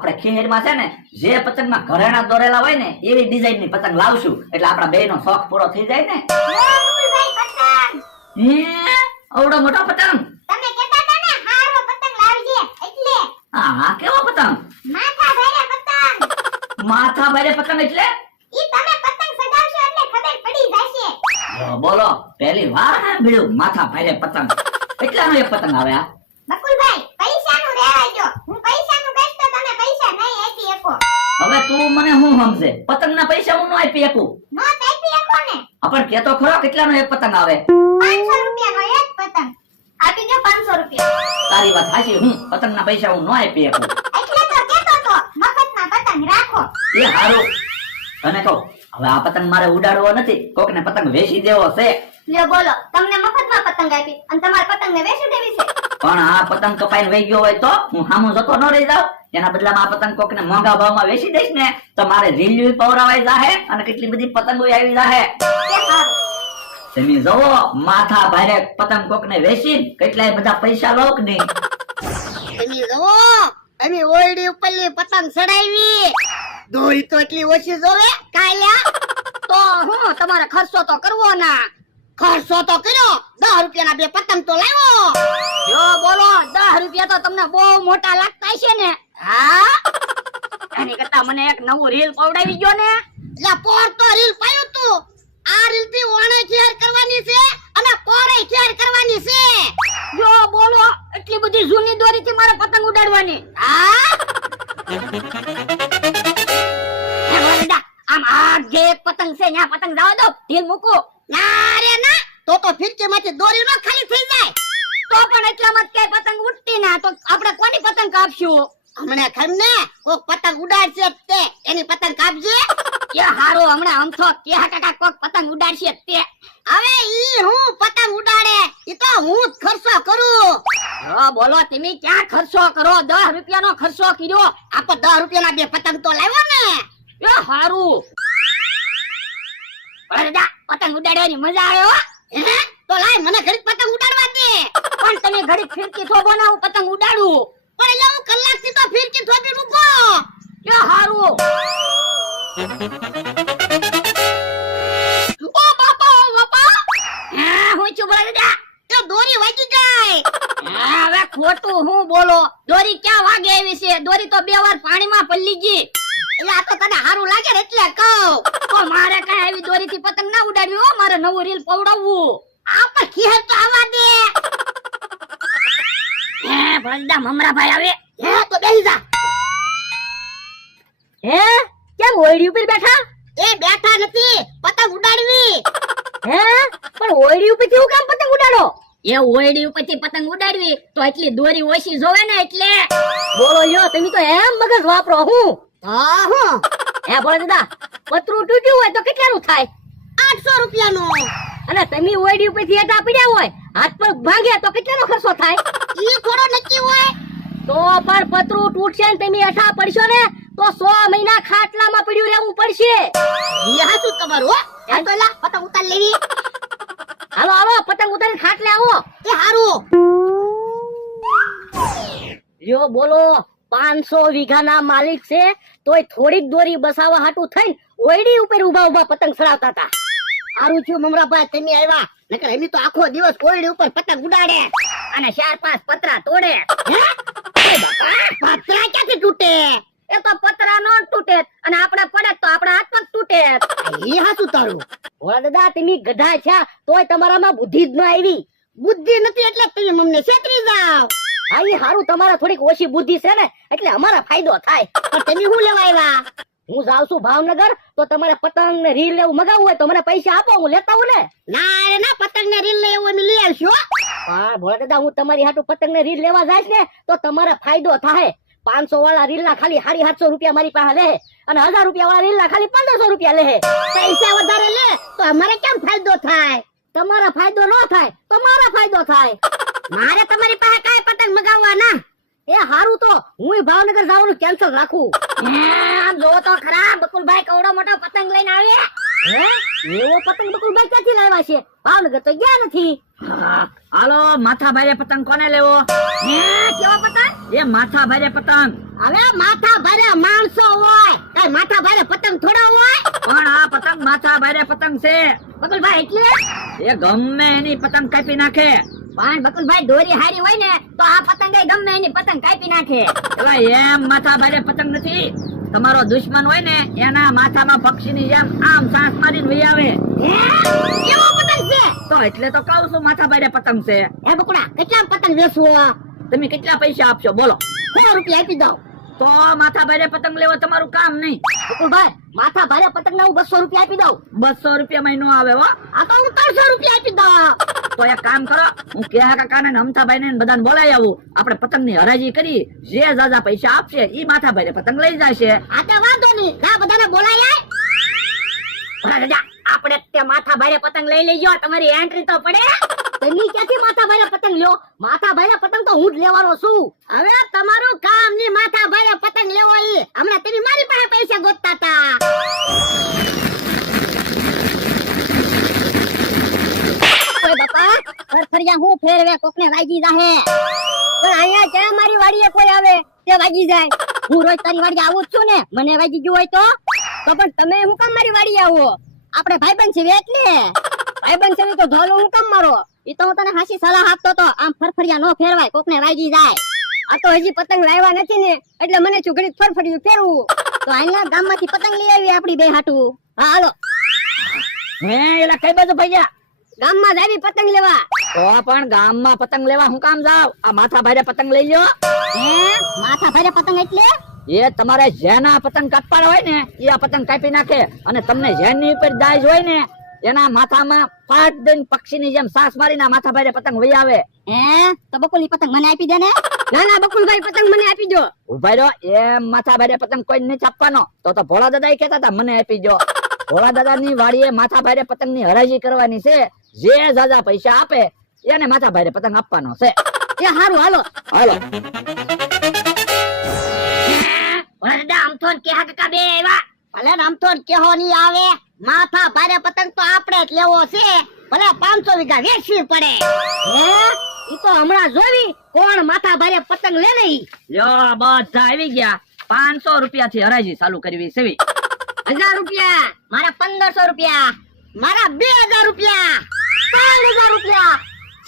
આપણે ખેરમાં છે ને જે પતંગમાં ઘરેણા દોરેલા હોય ને એવી ડિઝાઇન ની પતંગ લાવશું એટલે આપણા બેયનો શોખ પૂરો થઈ જાય ને. હે આવડો મોટો પતંગ તમે કહેતા હતા ને હારો પતંગ લાવજે એટલે. હા કેવો પતંગ? માથા ભારે પતંગ. માથા ભારે પતંગ એટલે ઈ તમે પતંગ સગાવશો એટલે ખબર પડી જશે. બોલો પહેલી વાર સાંભળ્યું માથા ભારે પતંગ. કેટલાનો એક પતંગ આવે આ? બકુલભાઈ પૈસાનું રહેવા દો. હું પૈસાનું કહીશ તો તમે પૈસા નહીં આપી શકો. હવે તું મને શું સમજે? પતંગના પૈસા હું ન આપી શકું. નો આપી શકો ને. પણ કે તો ખરો કેટલાનો એક પતંગ આવે? 500 રૂપિયાનો એક પતંગ. આપી દો 500 રૂપિયા. તારી વાત સાચી. હું પતંગના પૈસા હું ન આપી શકું. એટલે તો કહેતો તો મફતમાં પતંગ રાખો. એ હારું. તને કહું હવે આ પતંગ મારે ઉડાડવો નથી, કોકને પતંગ વેચી દેવો છે. લ્યો બોલો, તમને મફતમાં પતંગ આપી અને તમારે પતંગને વેચી દેવી છે. પણ આ પતંગ કપાઈને વહી ગયો હોય તો હું સામું જતો ન રહી જાઉં. એના બદલામાં આ પતંગ કોકને મોંઘા ભાવમાં વેચી દઈશ ને તો મારે રીલ્યુ પવરાવાઈ જાહે અને કેટલી બધી પતંગો આવી જાહે. તમે જોવો માથા ભારે પતંગ કોકને વેચીને કેટલાય બધા પૈસા લોક નહીં. તમે જોવો અમે ઓયડી ઉપરની પતંગ ચડાવી દોરી તો એટલી ઓછી જોવે કાલ્યા. તો હું તમારે ખર્ચો તો કરવો ના. ખર્ચો તો કર્યો 10 રૂપિયાના બે પતંગ તો લાવ્યો. જો બોલો 10 રૂપિયા તો તમને બહુ મોટા લાગતા છે ને? હા એની કરતા મને એક નવું રીલ પવડાવી ગયો ને. એટલે પોર તો રીલ પાયું તું. આ રીલ થી ઓણે શેર કરવાની છે અને પોરે શેર કરવાની છે. જો બોલો એટલી બધી જૂની દોરી થી મારે પતંગ ઉડાડવાની. હા આમ આ જે પતંગ છે ન્યા પતંગ જાવ દો ઢીલ મૂકો. ના રે ના તો ફિરકી માંથી દોરી નો ખાલી થઈ જાય. તો પણ એટલામાં જ કઈ પતંગ ઉડતી ના તો આપણે કોની પતંગ કાપશું? હમણાં ખમ ને કોક પતંગ ઉડાડશે તે એની પતંગ કાપજે. કે હારો હમણાં અમથો કે કાકા કોક પતંગ ઉડાડશે તે. હવે ઈ હું પતંગ ઉડાડે ઈ તો હું જ ખર્ચો કરું. ઓ બોલો તમે ક્યાં ખર્ચો કરો? 10 રૂપિયાનો ખર્ચો કર્યો. આપો 10 રૂપિયાના બે પતંગ તો લાવ્યો ને. એ હારું અરેદા પતંગ ઉડાડવાની મજા આવે હો. હે તો લાય મને ઘડીક પતંગ ઉડાડવા દે. પણ તમે ઘડીક ફિરકી થોબો ના હું પતંગ ઉડાડું. પણ એટલે હું કલાક થી તો ફિરકી થોબી રૂકો. એ હારું ઓ બાપા હા હું છું બળદા. એ દોરી વાગી ગઈ. હા હવે ખોટું હું બોલો? દોરી ક્યાં વાગે આવી છે? દોરી તો 2 વાર પાણીમાં પલ્લી ગઈ. એટલે આ તો તને હારું લાગે ને એટલે કહું. તો મારે કઈ આવી દોરી થી પતંગ ના ઉડાડવી હો. મારે નવું રીલ પવડાવવું. આ પણ ખીહર તો આવવા દે. હે બળદા મમરાભાઈ આવે. હે તો બેસી જા. હે કેમ ઓયડી ઉપર બેઠા? એ બેઠા નથી પતંગ ઉડાડવી. હે પણ ઓયડી ઉપરથી હું કામ પતંગ ઉડાડો? એ ઓયડી ઉપરથી પતંગ ઉડાડવી તો એટલી દોરી ઓછી જોવે ને એટલે. બોલો યો તમે તો એમ મગજ વાપરો હું. હા હું હે બોલે દાદા પતરું તૂટ્યું હોય તો કેટલાનું થાય? 800 રૂપિયાનું. અને તમે ઓયડી ઉપરથી હેઠા પડ્યા હોય હાથ પગ ભાંગે તો કેટલાનો ખર્ચો થાય? ઈ થોડો નક્કી હોય. તો પણ પતરું તૂટશે ને તમે હેઠા પડશો ને તો 100 મહિના ખાટલામાં પડ્યું રહેવું પડશે. ઈ હાચું તમારું હો. આ તો લા પતંગ ઉતાર લેવી. હાલો હાલો પતંગ ઉતારીને ખાટલે આવો. એ હારું લ્યો બોલો 500 વીઘાના માલિક છે તોય થોડીક દોરી બસાવા હાટું થઈને ઓયડી ઉપર ઉભા ઉભા પતંગ ચડાવતા હતા. હારું છું મમરાભાઈ તમે આવ્યા. નકર એમી તો આખો દિવસ ઓયડી ઉપર પતંગ ઉડાડે અને 4-5 પતરા તોડે. હે બાપા પતરા ક્યાંથી તૂટે? એ તો પતરા નો તૂટે અને આપણે પડે તો આપણા હાથ પગ તૂટે. ઈ હાચું તારું. ઓલા દાદા તમે ગધા છે તોય તમારામાં બુદ્ધિ જ ન આવી. બુદ્ધિ નથી એટલે તમે મને છેતરી જાવ. હા ઈ હારું તમારા થોડીક ઓછી બુદ્ધિ છે ને એટલે અમારા ફાયદો થાય. પણ તમે શું લેવા આવ્યા? હું જાઉં છું ભાવનગર તો તમારે પતંગ ને રીલ લેવું મગાવવું હોય તો મને પૈસા આપો હું લેતા આવું ને. ના રે ના પતંગ ને રીલ લેવું અમે લઈ આવશું. પણ ભોળા દાદા હું તમારી હાટુ પતંગ ને રીલ લેવા જાય ને તો તમારે ફાયદો થાય. 500 વાળા રીલ ના ખાલી 750 રૂપિયા મારી પાસે લે અને 1000 રૂપિયા વાળા રીલ ના ખાલી 1500 રૂપિયા લે. પૈસા વધારે લે તો અમારે કેમ ફાયદો થાય? તમારા ફાયદો ન થાય તો મારા ફાયદો થાય. મારે તમારી પાસે કાઈ પતંગ મગાવવા ના. એ હારું તો હું ભાવનગર જવાનું કેન્સલ રાખું. આમ જો તો ખરા બકુલભાઈ કવડો મોટો પતંગ લઈને આવે. હે એવો પતંગ બકુલભાઈ ક્યાંથી લાવ્યા છે? ભાવનગર તો ગયા નથી. હાલો માથા ભારે પતંગ કોને લેવો? કેવો પતંગ? એ માથા ભારે પતંગ. હવે માથા ભારે માણસો હોય, કઈ માથા ભારે પતંગ થોડા હોય? પણ આ પતંગ માથા ભારે પતંગ છે. બકુલભાઈ એટલે એ ગમે એની પતંગ કાપી નાખે. પણ બકુલભાઈ દોરી હારી હોય ને તો આ પતંગ ગમે એની પતંગ કાપી નાખે. એલા એમ માથા ભારે પતંગ નથી. તમારો દુશ્મન હોય ને એના માથામાં પક્ષીની જેમ આમ સાંસ મારીને વહી આવે. હે? કેવો પતંગ છે? તો એટલે તો કહું છું માથા ભારે પતંગ છે. હે બકુડા, કેટલા પતંગ વેચવો? તમે કેટલા પૈસા આપશો બોલો? 100 રૂપિયા આપી દઉં. તો માથા ભારે પતંગ લેવો તમારું કામ નહીં. બકુલભાઈ માથા ભારે પતંગ ના હું 200 રૂપિયા આપી દઉં. 200 રૂપિયા મહિનો આવે હો. આ તો હું 300 રૂપિયા આપી દઉં. તો એક કામ કરો, હું કેહા કાકાને ને અમથાભાઈને ને બધાને બોલાવી આવું. આપણે પતંગની હરાજી કરી, જે જાજા પૈસા આપશે ઈ માથા ભારે પતંગ લઈ જશે. આ તો વાંધો નહીં, ના બધાને બોલાય આય. ભલા દાદા, આપણે તે માથા ભારે પતંગ લઈ લેજો, તમારી એન્ટ્રી તો પડે. તમે ક્યાંથી માથા ભારે પતંગ લ્યો? માથા ભારે પતંગ તો હું જ લેવાનો છું. હવે તમારું કામ ની માથા ભારે પતંગ લેવો ઈ. હમણાં તમે મારી પાસે પૈસા ગોતતા હતા. ઓય બાપા, ફરફરિયા હું ફેરવે કોકને વાગી જાહે. પણ અહીંયા ક્યાં મારી વાડીએ કોઈ આવે તે વાગી જાય? હું રોજ તારી વાડીએ આવું જ છું ને, મને વાગી ગયું હોય તો પણ તમે હું કામ મારી વાડીએ આવો? આપણે ભાઈબંધ છીએ એટલે. ભાઈબંધ છે તો ઢોલું હું કામ મારો? ઈ તો હું તને હાસી સલાહ આપતો તો, આમ ફરફરિયા નો ફેરવાય, કોકને વાગી જાય. આ તો હજી પતંગ લાવ્યા નથી ને એટલે મને છું ઘડી ફરફરિયું ફેરવું. તો અહીંયા ગામમાંથી પતંગ લઈ આવી આપડી બે હાટું. હા હાલો. હે એલા કઈ બાજુ ભૈયા? ગામમાં જ આવી પતંગ લેવા. તો પણ ગામમાં પતંગ લેવા હું કામ જાવ? આ માથા ભારે પતંગ લઈ લ્યો. હે માથા ભારે પતંગ એટલે? એ તમારે જેના પતંગ કાપવાના હોય ને એ આ પતંગ કાપી નાખે, અને તમને જેની ઉપર દાજ હોય ને એના માથામાં પાટ દઈને પક્ષીની જેમ સાસ મારીને આ માથા ભારે પતંગ વહી આવે. હે તો બકુલ ઈ પતંગ મને આપી દે ને. ના ના બકુલભાઈ પતંગ મને આપી દો. ઉભા રહ્યો, એમ માથા ભારે પતંગ કોઈ નથી આપવાનો. તો ભોળા દાદા કહેતા હતા મને આપી દો. ભોળા દાદાની વાડીએ માથા ભારે પતંગની હરાજી કરવાની છે. જે જાજા પૈસા આપે એને માથા ભારે પતંગ આપવાનો છે. એ હારું હાલો. હાલો. વરડા આમથોન કેહા કાકા બે આવ્યા. ભલે આમથોન કેહો ની આવે, માથા ભારે પતંગ તો આપણે જ લેવો છે. ભલે 500 વીઘા વેચવી પડે. હે ઈ તો હમણાં જોવી કોણ માથા ભારે પતંગ લે ને ઈ. લ્યો બધા આવી ગયા. 500 રૂપિયા થી હરાજી ચાલુ કરવી છે. 1000 રૂપિયા, મારા 1500 રૂપિયા, મારા 2000 રૂપિયા, 3000 રૂપિયા,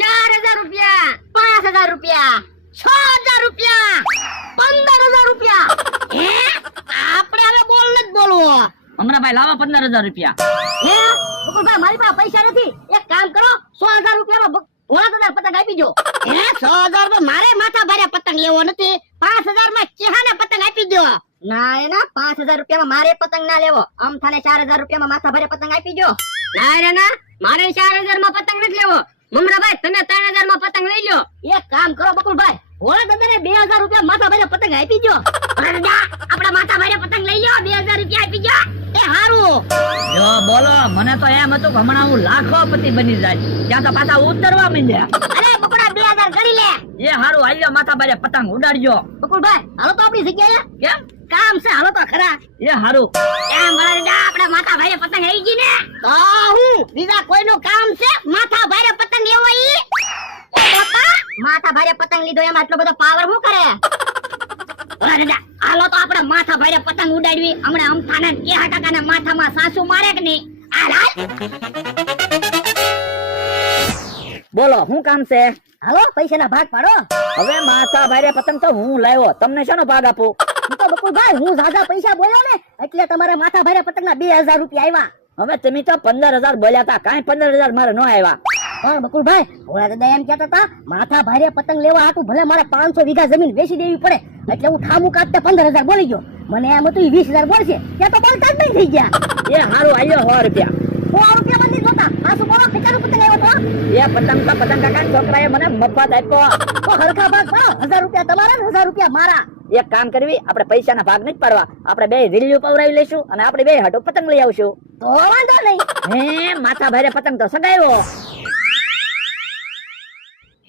4000 રૂપિયા, 5000 રૂપિયા, 6000 રૂપિયા, 15000 રૂપિયા. હે આપણે હવે બોલ ન બોલવો. અમરાભાઈ લાવો 15000 રૂપિયા. હે બકુલભાઈ મારી પાસે પૈસા નથી. એક કામ કરો, 6000 રૂપિયામાં ભોળા દાદા પતંગ આપી દો. હે 6000 માં મારે માથા ભારે પતંગ લેવો નથી. 5000 માં ચેહાને પતંગ આપી દો. ના એના 5000 રૂપિયામાં મારે પતંગ ના લેવો. આમ થાને 4000 રૂપિયામાં માથા ભારે પતંગ આપી દો. ના રે ના, મારે 4000 માં પતંગ નથી લેવો. મમરાભાઈ તમે 3000 માં પતંગ લઈ લો. એક કામ કરો બકુલભાઈ, ભોળા દાદાને 2000 રૂપિયા માથા ભારે પતંગ આપી દો. આપડા માથા ભારે પતંગ લઈ લો, 2000 રૂપિયા આપી દો. એ હારું. જો બોલો, મને તો એમ હતું કે હમણાં હું લાખોપતિ બની જાય, ત્યાં તો પાછા ઉતરવા માંડ્યા. અરે બકુડા 2000 ગણી લે. એ હારું, હાલ્યો માથા ભારે પતંગ ઉડાડજો. બકુલભાઈ હાલો તો આપણી જગ્યાએ. કેમ? કામ છે, હાલો તો ખરા. એ હારું. એમ વળાડા આપડા માથા ભારે પતંગ આવી ગઈ ને. તો હું બીજા કોઈનું કામ છે માથા ભારે પતંગ લેવો ઈ? ઓ બાપા, માથા ભારે પતંગ લીધો એમાં આટલો બધો પાવર શું કરે? વળાડા હાલો તો આપણે માથા ભારે પતંગ ઉડાડવી. હમણાં અમથાના કેહા કાકાના માથામાં સાસુ મારે કે નહીં? હાલ હાલ. બોલો શું કામ છે? હાલો પૈસાના ભાગ પાડો. હવે માથા ભારે પતંગ તો હું લાવ્યો, તમને શાનો ભાગ આપું? હું તો બકુલભાઈ હું ઝાઝા પૈસા બોલ્યો ને એટલે તમારે માથા ભારે પતંગના 2000 રૂપિયા આવ્યા. હવે તમે તો 15000 બોલ્યા હતા, કાંઈ 15000 મારે ન આવ્યા. પણ બકુલભાઈ ભોળા દાદા એમ કહેતા હતા માથા ભારે પતંગ લેવા હાટું ભલે મારે 500 વીઘા જમીન વેચી દેવી પડે એટલે હું ઠામું કાઢતે 15000 બોલી ગયો. મને એમ હતું 20000 બોલશે, ત્યાં તો બોલતા જ નહીં થઈ ગયા. એ હારું, આવ્યો 100 રૂપિયા. 100 રૂપિયા બંધી જોતા આ શું બોલો કેટલાનો પતંગ આવ્યો તો? એ પતંગ તો પતંગ કાકા છોકરાએ મને મફત આપ્યો. તો હરખા ભાગ પાડો, 1000 રૂપિયા તમારા ને 1000 રૂપિયા મારા. એક કામ કરવી, આપણે પૈસાના ભાગ નથી પાડવા, આપણે બે રીલ્યું પવરાવી લઈશું અને આપણે બે હાટુ પતંગ લઈ આવશું. તો વાંધો નહીં. હે માથા ભારે પતંગ તો સગાવ્યો.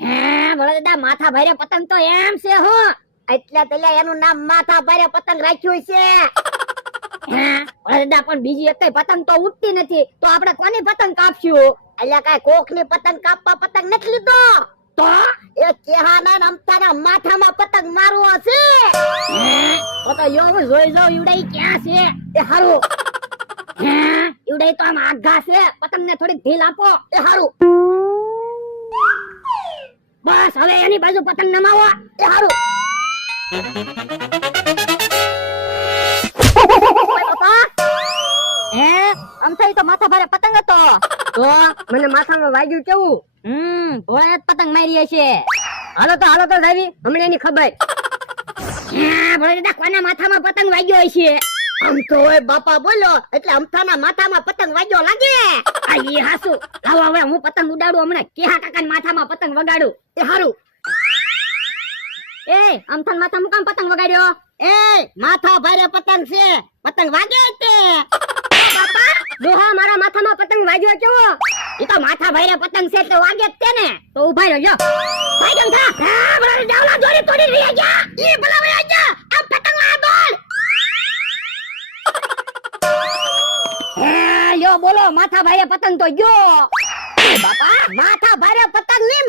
હે ભોળા દાદા માથા ભારે પતંગ તો એમ છે હો, એટલે પેલા એનું નામ માથા ભારે પતંગ રાખ્યું છે. હે ભોળા દાદા પણ બીજી એક પતંગ તો ઉડતી નથી, તો આપણે કોની પતંગ કાપશું? અલ્યા કાઈ કોક ની પતંગ કાપવા પતંગ નથી લીધો, તો એ કેહાના ને અમથાના માથામાં પતંગ મારવો છે તો યો હું જોઈ જાઉં ઈવડાઈ ક્યાં છે એ હારું ઈવડાઈ તો આમ આઘા છે પતંગ ને થોડીક ઢીલ આપો એ હારું બસ હવે એની બાજુ પતંગ નમાવો એ હારું અમથાઈ તો માથા ભારે પતંગ હતો તો મને માથામાં વાગ્યું કેવું ભોળા પતંગ મારી હશે હાલો તો જાવી હમણાં એની ખબર ભોળા દાદા કોના માથામાં પતંગ વાગ્યો હશે આમ તો ઓય બાપા બોલો એટલે અમથાના માથામાં પતંગ વાગ્યો લાગે આ ઈ હાસુ લાવો હવે હું પતંગ ઉડાડું હમણાં કેહા કાકાના માથામાં પતંગ વગાડું એ હારું એ અમથાના માથામાં કામ પતંગ વગાડ્યો એ માથા ભારે પતંગ છે પતંગ વાગે તે બાપા દોહા મારા માથામાં પતંગ વાગ્યો કેવો ઈ તો માથા ભારે પતંગ છે તો વાગે જ તે ને તો ઉભા રહ્યો ભાઈ કેમ થા હા બરાબર જાવલા દોરી તોડી રહી ગયા ઈ ભલા વયા જા આ પતંગ આ દોડ યો બોલો માથા ભારે પતંગ તો ગયો બાપા માથા ભારે પતંગ ની